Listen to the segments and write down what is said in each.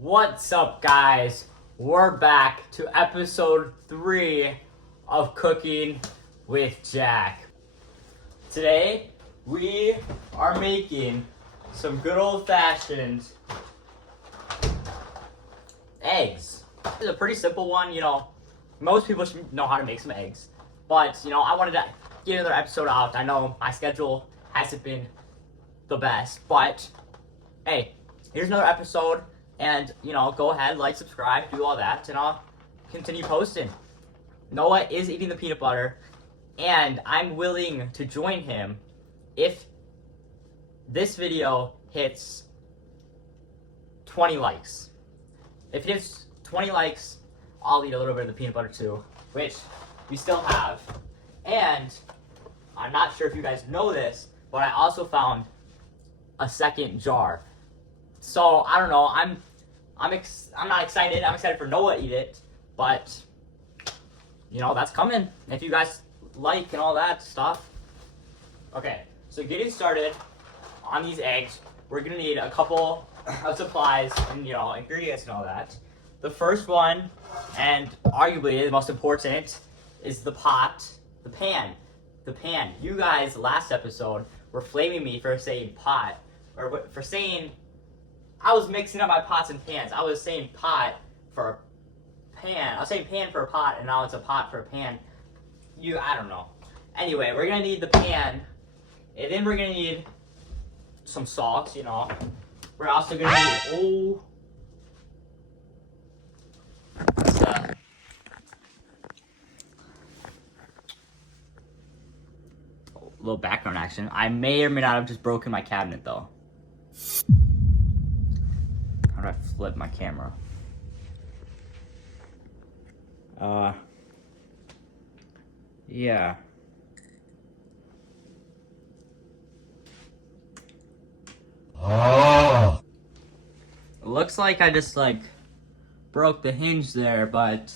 What's up, guys? We're back to episode 3 of Cooking with Jack. Today, we are making some good old-fashioned eggs. It's a pretty simple one, most people should know how to make some eggs. But, I wanted to get another episode out. I know my schedule hasn't been the best, but, hey, here's another episode. And, go ahead, like, subscribe, do all that, and I'll continue posting. Noah is eating the peanut butter, and I'm willing to join him if this video hits 20 likes. If it hits 20 likes, I'll eat a little bit of the peanut butter too, which we still have. And I'm not sure if you guys know this, but I also found a second jar. So, I don't know, I'm not excited. I'm excited for Noah to eat it, but, that's coming. If you guys like and all that stuff. Okay, so getting started on these eggs, we're going to need a couple of supplies and, ingredients and all that. The first one, and arguably the most important, is the pan. The pan. You guys, last episode, were flaming me for saying pot, or for saying... I was mixing up my pots and pans. I was saying pot for a pan. I was saying pan for a pot, and now it's a pot for a pan. I don't know. Anyway, we're going to need the pan, and then we're going to need some salt, We're also going to need, what's that? A little background action. I may or may not have just broken my cabinet, though. How do I flip my camera? Yeah. Oh. It looks like I just, broke the hinge there, but,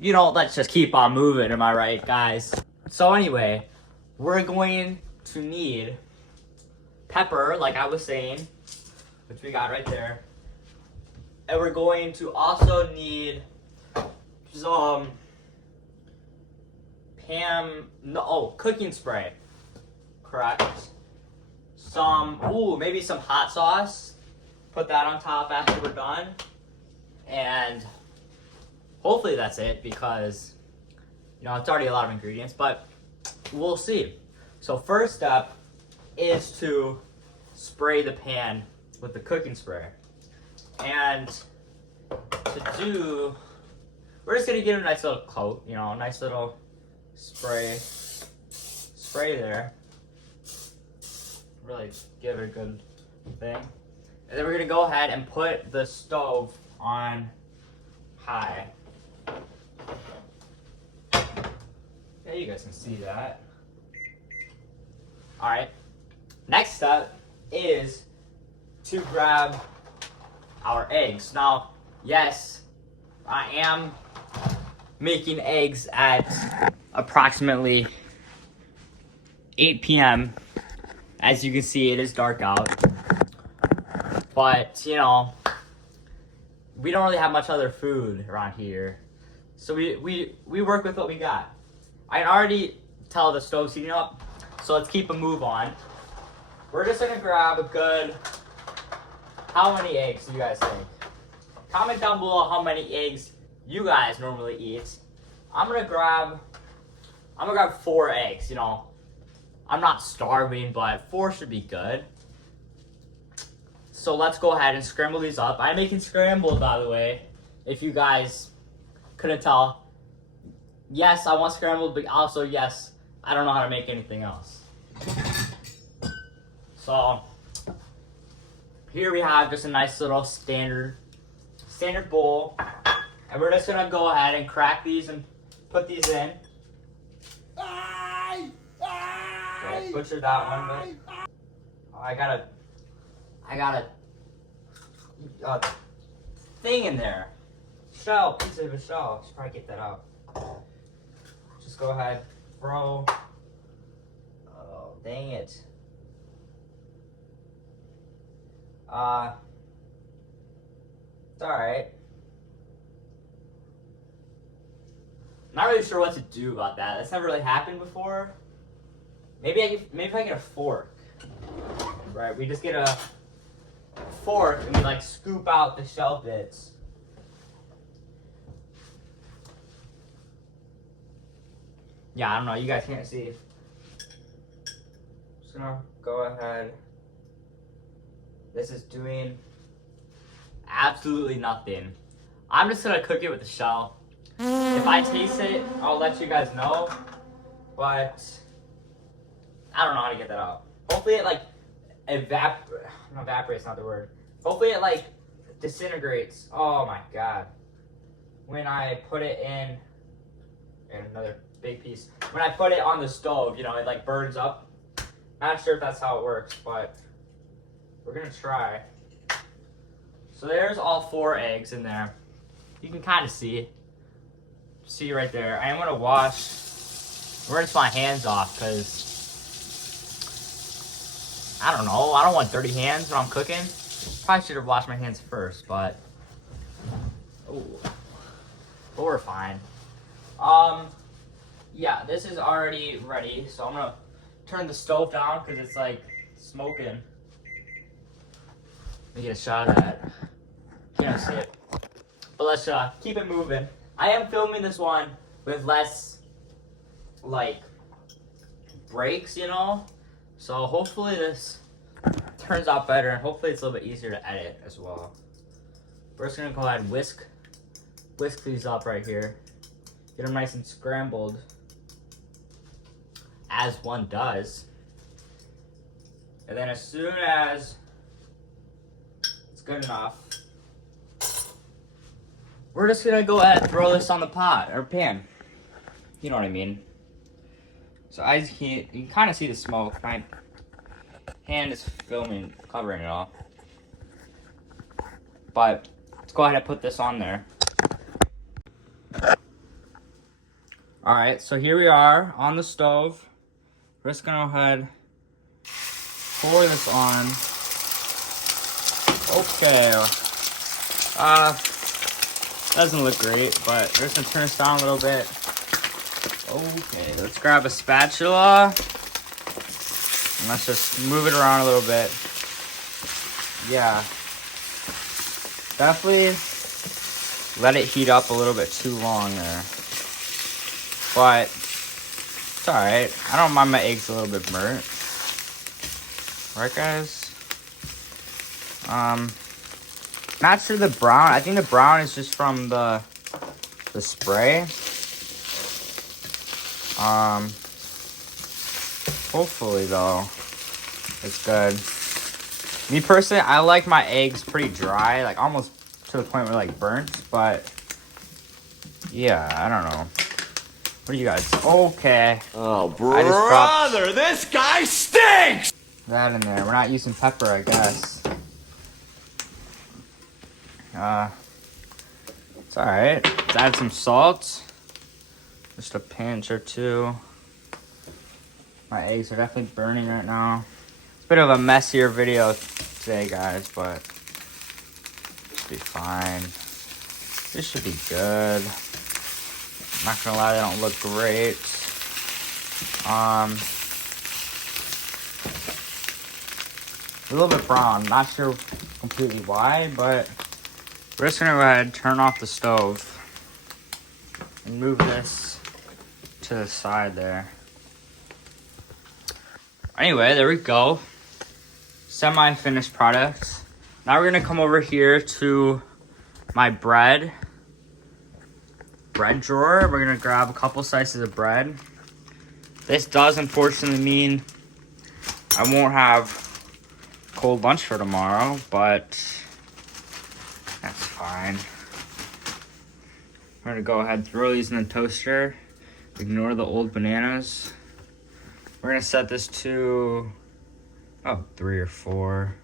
let's just keep on moving, am I right, guys? So anyway, we're going to need pepper, like I was saying, which we got right there. And we're going to also need some cooking spray. Correct. Maybe some hot sauce. Put that on top after we're done. And hopefully that's it, because, it's already a lot of ingredients, but we'll see. So first step is to spray the pan with the cooking spray. And we're just gonna give it a nice little coat, a nice little spray there. Really give it a good thing. And then we're gonna go ahead and put the stove on high. Yeah, you guys can see that. Alright, next step is to grab our eggs. Now, yes, I am making eggs at approximately 8 p.m. As you can see, it is dark out. But, we don't really have much other food around here. So we work with what we got. I can already tell the stove's heating up. So let's keep a move on. We're just gonna grab a good, how many eggs do you guys think? Comment down below how many eggs you guys normally eat. I'm gonna grab 4 eggs, I'm not starving, but 4 should be good. So let's go ahead and scramble these up. I'm making scrambled, by the way, if you guys couldn't tell. Yes, I want scrambled, but also, yes, I don't know how to make anything else. So, here we have just a nice little standard bowl. And we're just gonna go ahead and crack these and put these in. Okay, butchered that one, but I got a thing in there. Piece of a shell. Should probably get that out. Just go ahead, throw. Oh, dang it. It's alright. Not really sure what to do about that. That's never really happened before. Maybe if I get a fork. Right, we just get a fork and we like scoop out the shell bits. Yeah, I don't know, you guys can't see. Just gonna go ahead. This is doing absolutely nothing. I'm just gonna cook it with the shell. If I taste it, I'll let you guys know. But I don't know how to get that out. Hopefully it like evaporates, not the word. Hopefully it like disintegrates. Oh my god. When I put it in, and another big piece. When I put it on the stove, you know, it like burns up. Not sure if that's how it works, but we're gonna try. So there's all 4 eggs in there. You can kind of see right there. I am gonna rinse my hands off because I don't know. I don't want dirty hands when I'm cooking. Probably should have washed my hands first, but we're fine. Yeah, this is already ready, so I'm gonna turn the stove down because it's like smoking. Let me get a shot of that. Can't see it, but let's keep it moving. I am filming this one with less like breaks, you know. So hopefully this turns out better, and hopefully it's a little bit easier to edit as well. We're just gonna go ahead and whisk these up right here. Get them nice and scrambled, as one does. And then as soon as it's good enough, we're just gonna go ahead and throw this on the pot or pan. You know what I mean. So as you can kind of see the smoke. My hand is filming, covering it all. But let's go ahead and put this on there. Alright, so here we are on the stove. We're just gonna go ahead, pour this on. Okay. Doesn't look great, but we're just gonna turn this down a little bit. Okay, let's grab a spatula. And let's just move it around a little bit. Yeah. Definitely let it heat up a little bit too long there. But it's alright. I don't mind my eggs a little bit burnt. Right, guys? Not sure the brown. I think the brown is just from the spray. Hopefully though, it's good. Me personally, I like my eggs pretty dry, like almost to the point where like burnt. But yeah, I don't know. What do you guys? Okay. Oh, brother, this guy stinks! That in there. We're not using pepper, I guess. It's alright. Let's add some salt. Just a pinch or two. My eggs are definitely burning right now. It's a bit of a messier video today, guys, but it should be fine. This should be good. I'm not gonna lie, they don't look great. A little bit brown. Not sure completely why, but we're just gonna go ahead and turn off the stove and move this to the side there. Anyway, there we go. Semi-finished product. Now we're gonna come over here to my bread drawer. We're gonna grab a couple slices of bread. This does unfortunately mean I won't have cold lunch for tomorrow, but that's fine. We're gonna go ahead and throw these in the toaster. Ignore the old bananas. We're gonna set this to 3 or 4.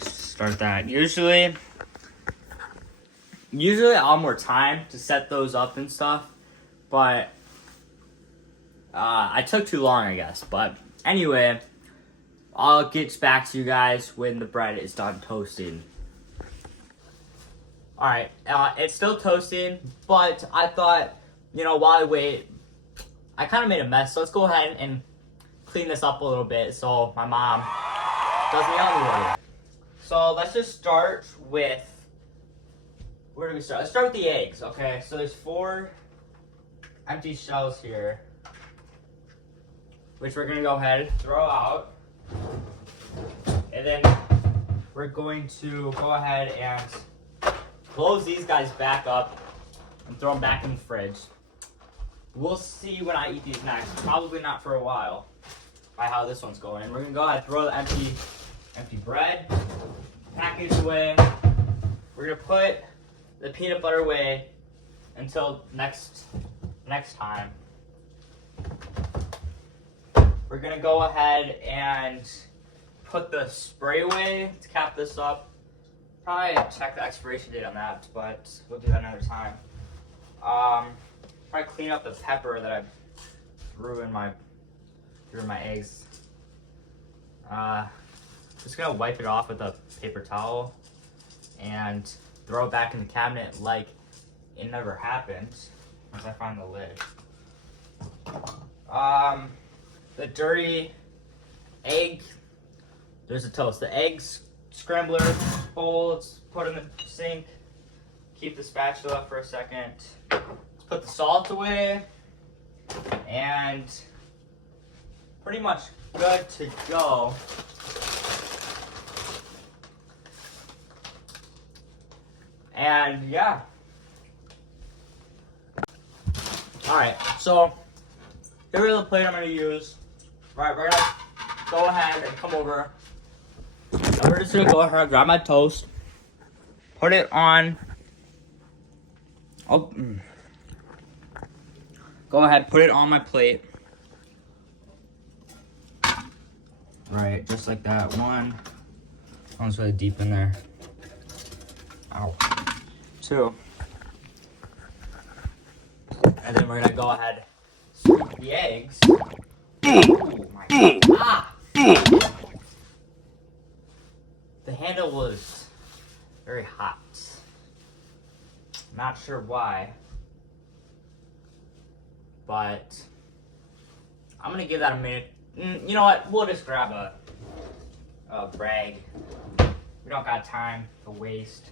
Start that. Usually I'll have more time to set those up and stuff, but I took too long, I guess. But anyway, I'll get back to you guys when the bread is done toasting. Alright, it's still toasting, but I thought, while I wait, I kind of made a mess, so let's go ahead and clean this up a little bit so my mom doesn't yell at me later. So let's just start with, where do we start? Let's start with the eggs, okay? So there's 4 empty shells here, which we're gonna go ahead and throw out. And then we're going to go ahead and close these guys back up and throw them back in the fridge. We'll see when I eat these next. Probably not for a while by how this one's going. And we're gonna go ahead and throw the empty bread package away. We're gonna put the peanut butter away until next time. We're gonna go ahead and put the spray away to cap this up. Probably check the expiration date on that, but we'll do that another time. Probably clean up the pepper that I threw in my eggs. Just gonna wipe it off with a paper towel and throw it back in the cabinet like it never happened once I find the lid. The dirty egg, there's a toast. The eggs scrambler bowl, let's put in the sink. Keep the spatula for a second. Let's put the salt away. And pretty much good to go. And yeah. Alright, so here's the plate I'm going to use. Right, we're going to go ahead and come over. We're just going to go ahead and grab my toast. Put it on. Oh. Go ahead, put it on my plate. Right, just like that. One. One's really deep in there. Ow. 2. And then we're gonna go ahead, scoop the eggs. Oh my God. Ah! The handle was very hot. Not sure why, but I'm gonna give that a minute. You know what? We'll just grab a rag. We don't got time to waste.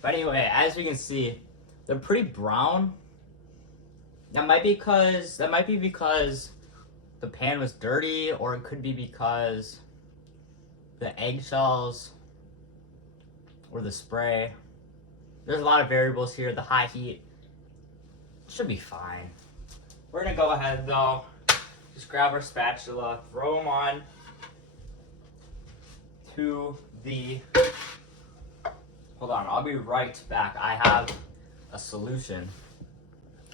But anyway, as you can see, they're pretty brown. That might be because the pan was dirty, or it could be because the eggshells or the spray. There's a lot of variables here. The high heat should be fine. We're gonna go ahead though, just grab our spatula, throw them on to the, hold on, I'll be right back. I have a solution.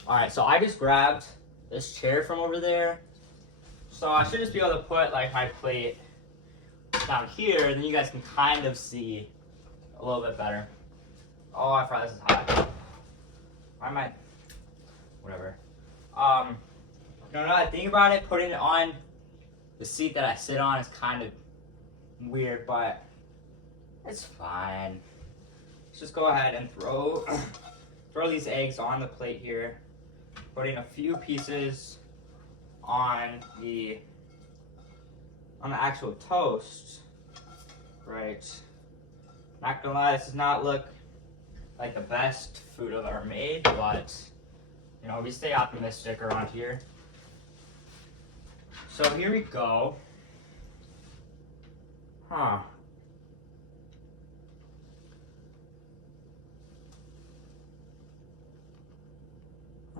Alright, so I just grabbed this chair from over there. So I should just be able to put like my plate down here, and then you guys can kind of see a little bit better. Oh, I forgot this is hot. Why am I? Whatever. No, now that I think about it, putting it on the seat that I sit on is kind of weird, but it's fine. Let's just go ahead and throw these eggs on the plate here. Putting a few pieces on the actual toast. Right. Not gonna lie, this does not look like the best food I've ever made, but you know, we stay optimistic around here. So here we go. Huh.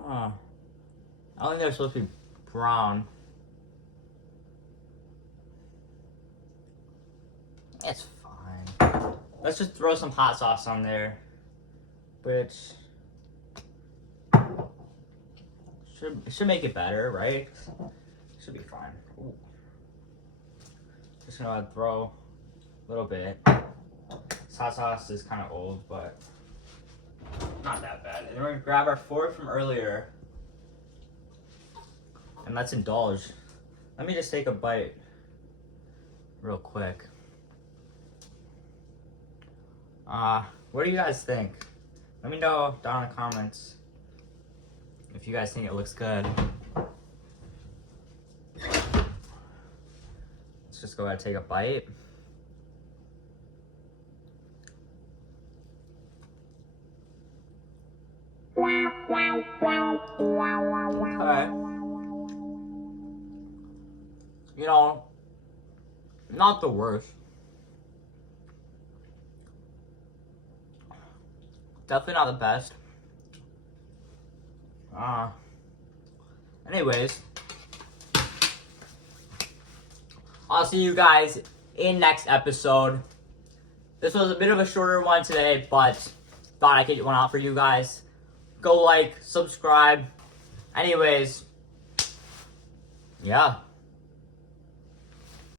I don't think they're supposed to be brown. It's fine. Let's just throw some hot sauce on there, which should make it better, right? Should be fine. Ooh. Just gonna throw a little bit. This hot sauce is kind of old, but not that bad. And then we're gonna grab our fork from earlier, and let's indulge. Let me just take a bite real quick. What do you guys think? Let me know down in the comments if you guys think it looks good. Let's just go ahead and take a bite. Okay. You know, not the worst. Definitely not the best. Anyways, I'll see you guys in next episode. This was a bit of a shorter one today, but thought I could get one out for you guys. Go like, subscribe. Anyways, yeah.